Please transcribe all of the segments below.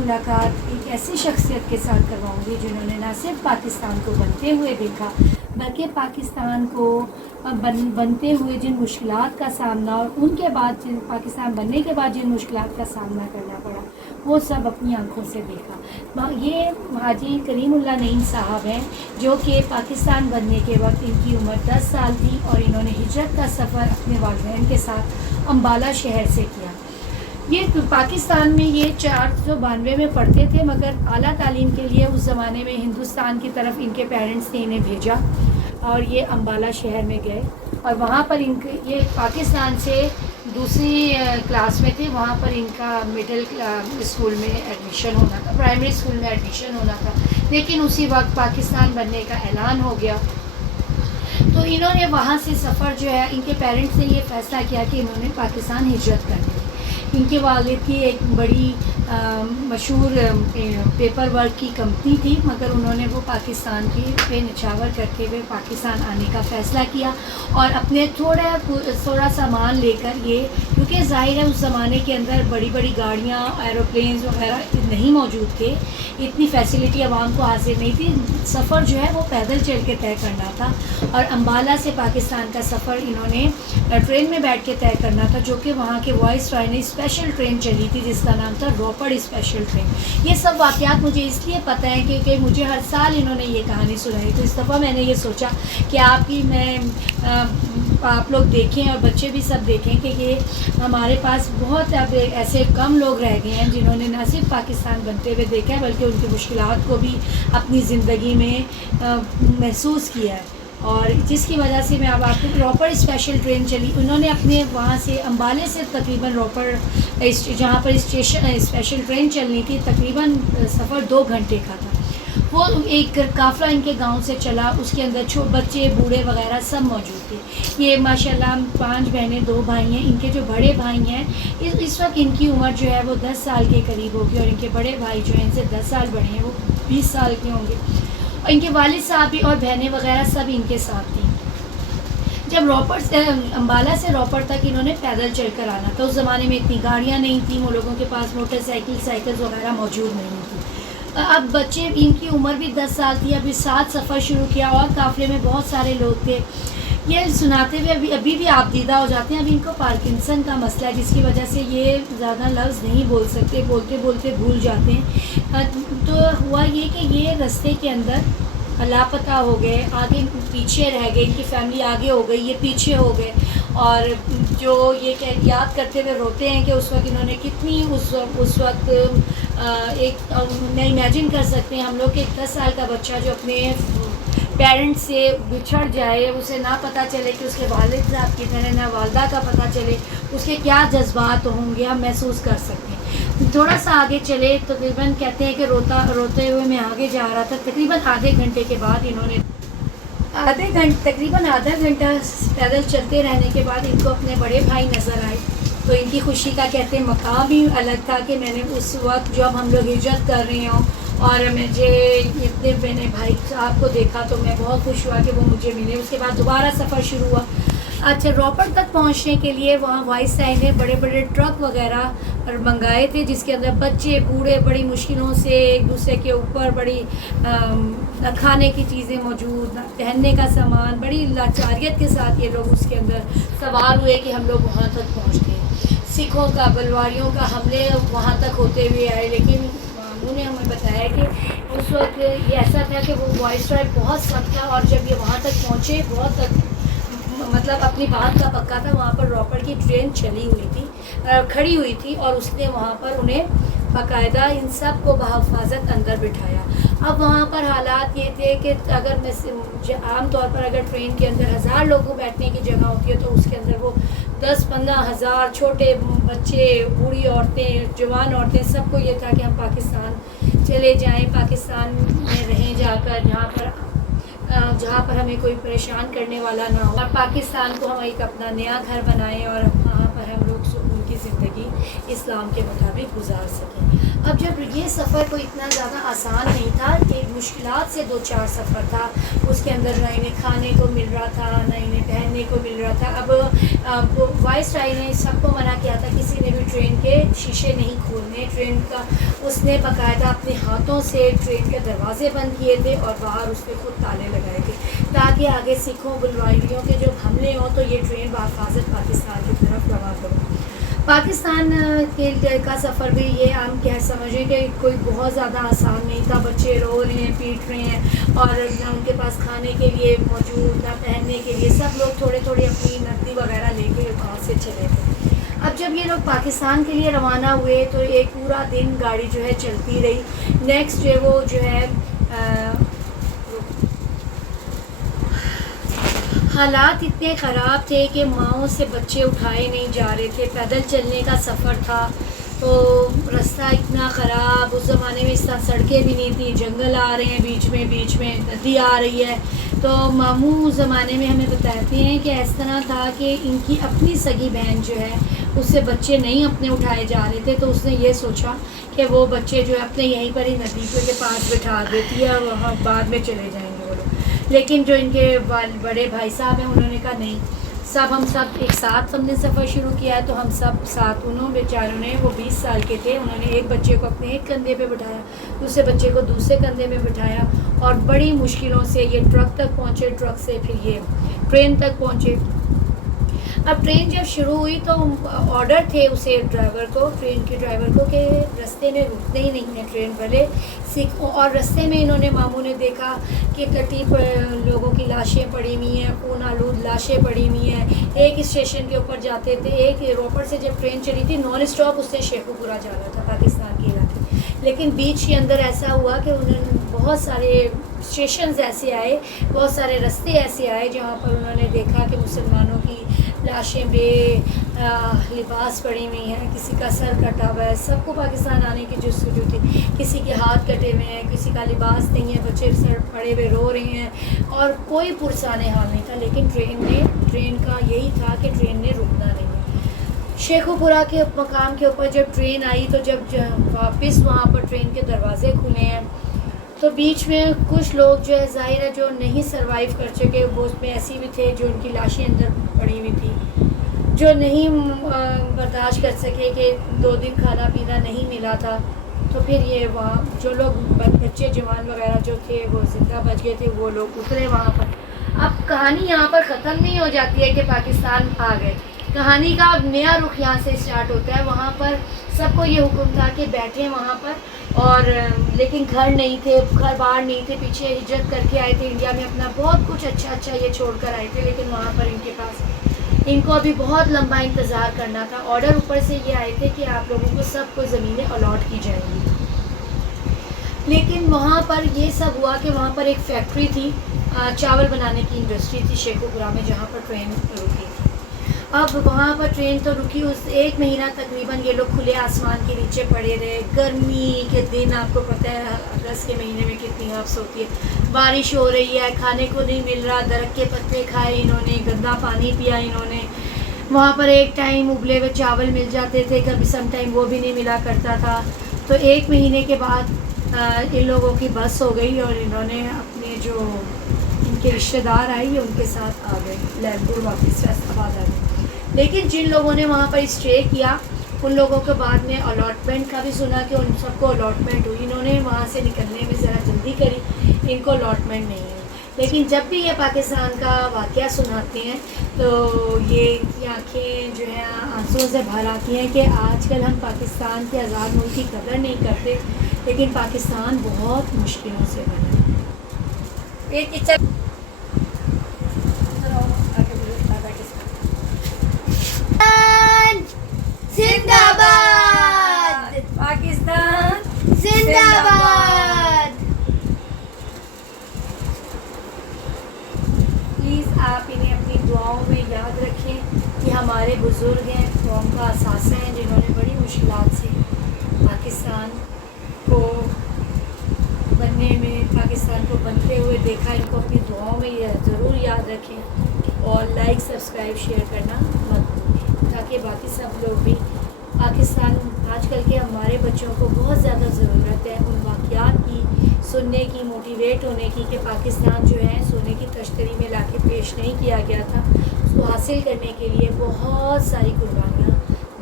मुलाकात एक ऐसी शख्सियत के साथ करवाऊंगी जिन्होंने न सिर्फ पाकिस्तान को बनते हुए देखा बल्कि पाकिस्तान को बनते हुए जिन मुश्किलात का सामना और उनके बाद पाकिस्तान बनने के बाद जिन मुश्किलात का सामना करना पड़ा वो सब अपनी आंखों से देखा। ये हाजी करीमुल्लाह नईम साहब हैं जो कि पाकिस्तान बनने के वक्त इनकी उम्र 10 साल थी और इन्होंने हिजरत का सफ़र अपने वालिदैन के साथ अम्बाला शहर से किया। ये पाकिस्तान में ये 492 में पढ़ते थे, मगर आला तालीम के लिए उस ज़माने में हिंदुस्तान की तरफ इनके पेरेंट्स ने इन्हें भेजा और ये अम्बाला शहर में गए और वहाँ पर इनके ये पाकिस्तान से दूसरी क्लास में थे। वहाँ पर इनका मिडिल स्कूल में एडमिशन होना था, प्राइमरी स्कूल में एडमिशन होना था, लेकिन उसी वक्त पाकिस्तान बनने का ऐलान हो गया। तो इन्होंने वहाँ से सफ़र जो है, इनके पेरेंट्स ने ये फ़ैसला किया कि इन्होंने पाकिस्तान हिजरत करनी है। इनके वालिद की एक बड़ी मशहूर पेपर वर्क की कंपनी थी, मगर उन्होंने वो पाकिस्तान की पे निछावर करके हुए पाकिस्तान आने का फ़ैसला किया और अपने थोड़ा सामान लेकर ये, क्योंकि ज़ाहिर है उस ज़माने के अंदर बड़ी बड़ी गाड़ियाँ, एरोप्लेन्स वगैरह नहीं मौजूद थे, इतनी फैसिलिटी आवाम को हासिल नहीं थी। सफ़र जो है वो पैदल चल के तय करना था और अम्बाला से पाकिस्तान का सफ़र इन्होंने ट्रेन में बैठ के तय करना था, जो कि वहाँ के वाइसरॉय ने स्पेशल ट्रेन चली थी जिसका नाम था रोपड़ स्पेशल ट्रेन। ये सब वाक़यात मुझे इसलिए पता है क्योंकि मुझे हर साल इन्होंने ये कहानी सुनाई। तो इस दफ़ा मैंने ये सोचा कि आप लोग देखें और बच्चे भी सब देखें कि ये हमारे पास बहुत अब ऐसे कम लोग रह गए हैं जिन्होंने न सिर्फ पाकिस्तान बनते हुए देखा है बल्कि उनकी मुश्किलात को भी अपनी ज़िंदगी में महसूस किया है। और जिसकी वजह से मैं अब आपको रोपड़ स्पेशल ट्रेन चली, उन्होंने अपने वहाँ से अम्बाले से तकरीबन रोपड़ जहाँ पर स्टेशन स्पेशल ट्रेन चलनी थी, तकरीबन सफ़र 2 घंटे का था। वो एक काफ़िला इनके गांव से चला, उसके अंदर बच्चे बूढ़े वगैरह सब मौजूद थे। ये माशाल्लाह 5 बहनें 2 भाई हैं। इनके जो बड़े भाई हैं इस वक्त इनकी उम्र जो है वो 10 साल के करीब होगी और इनके बड़े भाई जो हैं इनसे 10 साल बड़े हैं, वो 20 साल के होंगे और इनके वालिद साहब भी और बहनें वगैरह सब इनके साथ थी। जब रोपड़ से अम्बाला से रोपड़ तक इन्होंने पैदल चल कर आना था। उस ज़माने में इतनी गाड़ियाँ नहीं थी, वो लोगों के पास मोटरसाइकिल वगैरह मौजूद नहीं थी। अब बच्चे, इनकी उम्र भी 10 साल थी, अभी साथ सफ़र शुरू किया और काफ़िले में बहुत सारे लोग थे। ये सुनाते हुए अभी भी आप दीदा हो जाते हैं। अभी इनको पार्किंसन का मसला है जिसकी वजह से ये ज़्यादा लफ्ज़ नहीं बोल सकते, बोलते बोलते भूल जाते हैं। तो हुआ ये कि ये रास्ते के अंदर लापता हो गए, आगे पीछे रह गए, इनकी फैमिली आगे हो गई, ये पीछे हो गए। और जो ये याद करते हुए रोते हैं कि उस वक्त इन्होंने कितनी उस वक्त मैं इमेजिन कर सकते हैं हम लोग कि 10 साल का बच्चा जो अपने पेरेंट्स से बिछड़ जाए, उसे ना पता चले कि उसके वालिद साहब किधर है, ना वालदा का पता चले, उसके क्या जज्बात होंगे हम महसूस कर सकते हैं। थोड़ा सा आगे चले, तकरीबन कहते हैं कि रोते हुए मैं आगे जा रहा था। तकरीबन आधे घंटे के बाद इन्होंने तकरीबन आधा घंटा पैदल चलते रहने के बाद इनको अपने बड़े भाई नज़र आए। तो इनकी खुशी का कहते हैं मकाम भी अलग था कि मैंने उस वक्त जब हम लोग हिजरत कर रहे हों और मुझे इतने मैंने भाई साहब को देखा तो मैं बहुत खुश हुआ कि वो मुझे मिले। उसके बाद दोबारा सफ़र शुरू हुआ। अच्छा, रोपड़ तक पहुंचने के लिए वहाँ वाइसराय ने बड़े बड़े ट्रक वगैरह मंगाए थे जिसके अंदर बच्चे बूढ़े बड़ी मुश्किलों से एक दूसरे के ऊपर बड़ी खाने की चीज़ें मौजूद, पहनने का सामान, बड़ी लाचारियत के साथ ये लोग उसके अंदर सवार हुए कि हम लोग वहाँ तक पहुँचते हैं। सिखों का, बलवारियों का हमले वहाँ तक होते हुए आए, लेकिन उन्होंने हमें बताया कि उस वक्त ये ऐसा था कि वो वाइसराय बहुत सख्त था और जब ये वहाँ तक पहुँचे बहुत तक मतलब अपनी बात का पक्का था। वहाँ पर रोपड़ की ट्रेन चली हुई थी, खड़ी हुई थी और उसने वहाँ पर उन्हें बाकायदा इन सब को बहिफाजत अंदर बिठाया। अब वहाँ पर हालात ये थे कि अगर आम तौर पर अगर ट्रेन के अंदर 1000 लोगों बैठने की जगह होती है तो उसके अंदर वो 10-15 हज़ार छोटे बच्चे, बूढ़ी औरतें, जवान औरतें, सबको ये था कि हम पाकिस्तान चले जाएं, पाकिस्तान में रहें जाकर, जहाँ पर हमें कोई परेशान करने वाला ना हो और पाकिस्तान को हम एक अपना नया घर बनाएं और वहाँ पर हम लोग उनकी ज़िंदगी इस्लाम के मुताबिक गुजार सकें। अब जब ये सफ़र कोई इतना ज़्यादा आसान नहीं था, एक मुश्किलात से 2-4 सफ़र था, उसके अंदर ना इन्हें खाने को मिल रहा था, ना इन्हें पहनने को मिल रहा था। अब वाइसराय ने सबको मना किया था किसी ने भी ट्रेन के کہ شیشے نہیں کھولنے ٹرین کا. اس نے باقاعدہ اپنے ہاتھوں سے ٹرین کے دروازے بند کیے تھے اور باہر اس پہ خود تالے لگائے تھے تاکہ آگے سکھوں بلوائیوں کے جب حملے ہوں تو یہ ٹرین بحفاظت پاکستان کی طرف روانہ کرو. پاکستان کا سفر بھی یہ ہم کیا سمجھیں کہ کوئی بہت زیادہ آسان نہیں تھا. بچے رو رہے ہیں, پیٹ رہے ہیں, اور نہ ان کے پاس کھانے کے لیے موجود, نہ پہننے کے لیے. سب لوگ تھوڑے تھوڑے اپنی نقدی وغیرہ لے کے وہاں سے چلے تھے. اب جب یہ لوگ پاکستان کے لیے روانہ ہوئے تو ایک پورا دن گاڑی جو ہے چلتی رہی. نیکسٹ ڈے وہ جو ہے حالات اتنے خراب تھے کہ ماؤں سے بچے اٹھائے نہیں جا رہے تھے. پیدل چلنے کا سفر تھا تو رستہ اتنا خراب. اس زمانے میں اس طرح سڑکیں بھی نہیں تھیں, جنگل آ رہے ہیں بیچ میں ندی آ رہی ہے. تو ماموں اس زمانے میں ہمیں بتاتے ہیں کہ اس طرح تھا کہ ان کی اپنی سگی بہن جو ہے اس سے بچے نہیں اپنے اٹھائے جا رہے تھے. تو اس نے یہ سوچا کہ وہ بچے جو ہے اپنے یہیں پر ہی ندی کے پاس بٹھا دیتی ہے, وہاں بعد میں چلے جائیں گے وہ لوگ. لیکن جو ان کے بڑے بھائی صاحب ہیں انہوں نے کہا نہیں, ہم سب ایک ساتھ ہم نے سفر شروع کیا ہے تو ہم سب ساتھ. انہوں بیچاروں نے, وہ 20 سال کے تھے, انہوں نے ایک بچے کو اپنے ایک کندھے پہ بٹھایا, دوسرے بچے کو دوسرے کندھے میں بٹھایا, اور بڑی مشکلوں سے یہ ٹرک تک پہنچے. ٹرک سے پھر یہ ٹرین تک پہنچے. اب ٹرین جب شروع ہوئی تو آرڈر تھے اسے ڈرائیور کو, ٹرین کے ڈرائیور کو, کہ رستے میں رکتے ہی نہیں ہے ٹرین والے. اور رستے میں انہوں نے, ماموں نے دیکھا کہ کٹی لوگوں کی لاشیں پڑی ہوئی ہیں, خون آلود لاشیں پڑی ہوئی ہیں. ایک اسٹیشن کے اوپر جاتے تھے, ایک روپڑ سے جب ٹرین چلی تھی نان اسٹاپ اس نے شیخو پورہ جانا تھا پاکستان کے علاقے, لیکن بیچ کے اندر ایسا ہوا کہ انہوں نے بہت سارے اسٹیشنز ایسے آئے, بہت سارے رستے ایسے آئے جہاں پر انہوں نے دیکھا کہ مسلمانوں کی لاشیں بے لباس پڑی ہوئی ہیں, کسی کا سر کٹا ہوا ہے. سب کو پاکستان آنے کی جستجو تھی. کسی کے ہاتھ کٹے ہوئے ہیں, کسی کا لباس نہیں ہے, بچے سر پڑے ہوئے رو رہے ہیں, اور کوئی پرسان حال نہیں تھا. لیکن ٹرین کا یہی تھا کہ ٹرین نے رکنا نہیں ہے. شیخو پورہ کے مقام کے اوپر جب ٹرین آئی تو جب واپس وہاں پر ٹرین کے دروازے کھلے ہیں تو بیچ میں کچھ لوگ جو ہے ظاہر ہے جو نہیں سروائیو کر سکے, وہ اس میں ایسی بھی تھے جو ان کی لاشیں اندر پڑی ہوئی تھی, جو نہیں برداشت کر سکے کہ 2 دن کھانا پینا نہیں ملا تھا. تو پھر یہ وہاں جو لوگ بچے جوان وغیرہ جو تھے وہ زندہ بچ گئے تھے, وہ لوگ اترے وہاں پر. اب کہانی یہاں پر ختم نہیں ہو جاتی ہے کہ پاکستان آ گئے. کہانی کا نیا رخ یہاں سے اسٹارٹ ہوتا ہے. وہاں پر سب کو یہ حکم تھا کہ بیٹھیں وہاں پر, اور لیکن گھر نہیں تھے, گھر بار نہیں تھے, پیچھے ہجرت کر کے آئے تھے انڈیا میں, اپنا بہت کچھ اچھا یہ چھوڑ کر آئے تھے. لیکن وہاں پر ان کے پاس, ان کو ابھی بہت لمبا انتظار کرنا تھا. آرڈر اوپر سے یہ آئے تھے کہ آپ لوگوں کو سب کو زمینیں الاٹ کی جائیں گی. لیکن وہاں پر یہ سب ہوا کہ وہاں پر ایک فیکٹری تھی, چاول بنانے کی انڈسٹری تھی شیخو پورہ میں, جہاں پر ٹرین رکی تھی. اب وہاں پر ٹرین تو رکی, اس 1 مہینہ تقریباً یہ لوگ کھلے آسمان کے نیچے پڑے رہے. گرمی کے دن آپ کو پتہ ہے اگست کے مہینے میں کتنی ہفس ہوتی ہے, بارش ہو رہی ہے, کھانے کو نہیں مل رہا, درخت کے پتے کھائے انہوں نے, گندا پانی پیا انہوں نے. وہاں پر ایک ٹائم ابلے ہوئے چاول مل جاتے تھے, کبھی سم ٹائم وہ بھی نہیں ملا کرتا تھا. تو 1 مہینے کے بعد ان لوگوں کی بس ہو گئی اور انہوں نے اپنے جو ان کے رشتہ دار آئے ان کے ساتھ آ گئے, لہمپور واپس فیصل آباد آ گئے. لیکن جن لوگوں نے وہاں پر اسٹے کیا ان لوگوں کے بعد میں الاٹمنٹ کا بھی سنا کہ ان سب کو الاٹمنٹ ہوئی. انہوں نے وہاں سے نکلنے میں ذرا جلدی کری, ان کو الاٹمنٹ نہیں ہوئی. لیکن جب بھی یہ پاکستان کا واقعہ سناتے ہیں تو یہ آنکھیں جو ہیں آنسوں سے بھر آتی ہیں کہ آج کل ہم پاکستان کے آزاد ملک کی قدر نہیں کرتے, لیکن پاکستان بہت مشکلوں سے بنا ہے. زندہ باد پاکستان زندہ باد. پلیز آپ انہیں اپنی دعاؤں میں یاد رکھیں. یہ ہمارے بزرگ ہیں, قوم کا اثاثہ ہیں, جنہوں نے بڑی مشکلات سے پاکستان کو بننے میں, پاکستان کو بنتے ہوئے دیکھا. ان کو اپنی دعاؤں میں یہ ضرور یاد رکھیں, اور لائک سبسکرائب شیئر کرنا مت بھولیں, تاکہ باقی سب لوگ بھی پاکستان, آج کل کے ہمارے بچوں کو بہت زیادہ ضرورت ہے ان واقعات کی سننے کی, موٹیویٹ ہونے کی کہ پاکستان جو ہے سونے کی تشتری میں لا کے پیش نہیں کیا گیا تھا. اس کو حاصل کرنے کے لیے بہت ساری قربانیاں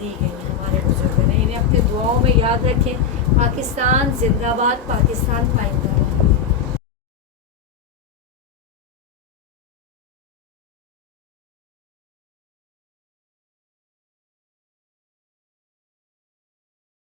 دی گئی ہیں. ہمارے بزرگ نے. انہیں اپنے دعاؤں میں یاد رکھیں. پاکستان زندہ باد, پاکستان پائندہ باد.